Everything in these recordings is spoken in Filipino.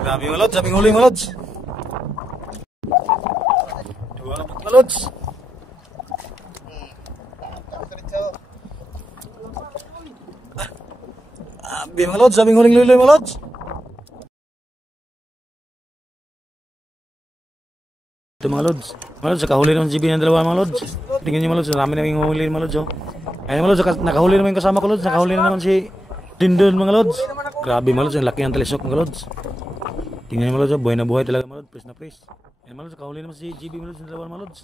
Grabe mga lods, sabing huli mga lods. Dua na mga lods. Grabe mga lods, sabing huling luloy mga lods. Ito mga lods. Mga lods, nakahuli naman si GB ng dalawa mga lods. Tingnan nyo mga lods, marami namin huli mga lods. Ayun mga lods, nakahuli naman yung kasama ko lods. Nakahuli na naman si Dindon mga lods. Grabe mga lods, ang laki ng talisok mga lods. Tingnan nyo mga lods, buhay na buhay talaga mga lods. Press na press. Ayun mga lods, nakahuli naman si GB mga lods ng dalawa mga lods.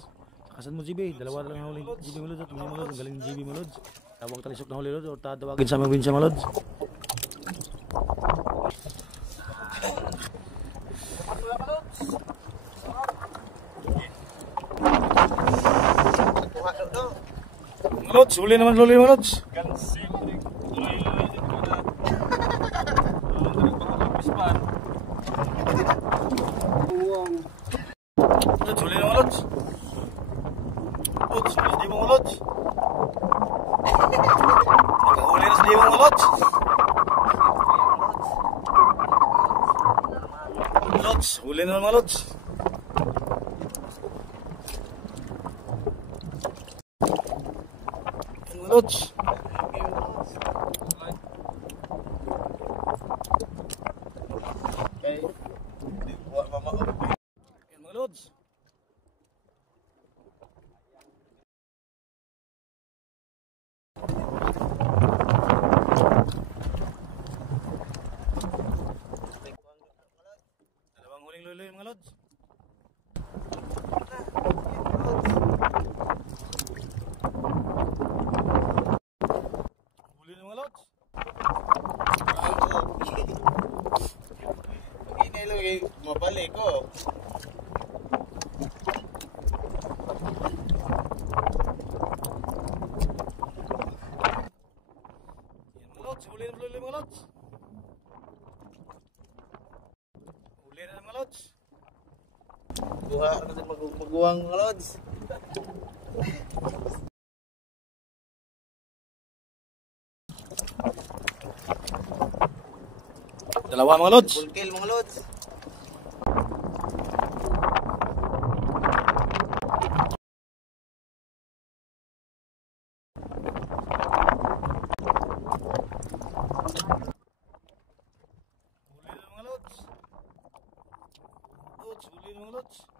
Kasan mo GB, dalawa lang yung huli GB mga lods. Tingnan mga lods, ang galing ng GB mga lods. Tawag talisok na huli lods, o tatawagin sa mga winsya mga lods. Mga lods, huli naman mga lods. Lods, huli naman lods. Lods, huli na mga lods. Nakahuli na sa mga lods. Lods, huli na mga lods. Lods. Okay. Buat mama. Mga lods. Dalawang huling luloy mga lods. Mabalik ko. Mga lods, huli na mga lods. Huli na mga lods. Buha kasi maguwang mga lods. Dalawa mga lods. Full kill mga lods. Huli na mga lods. Lods, huli na mga lods.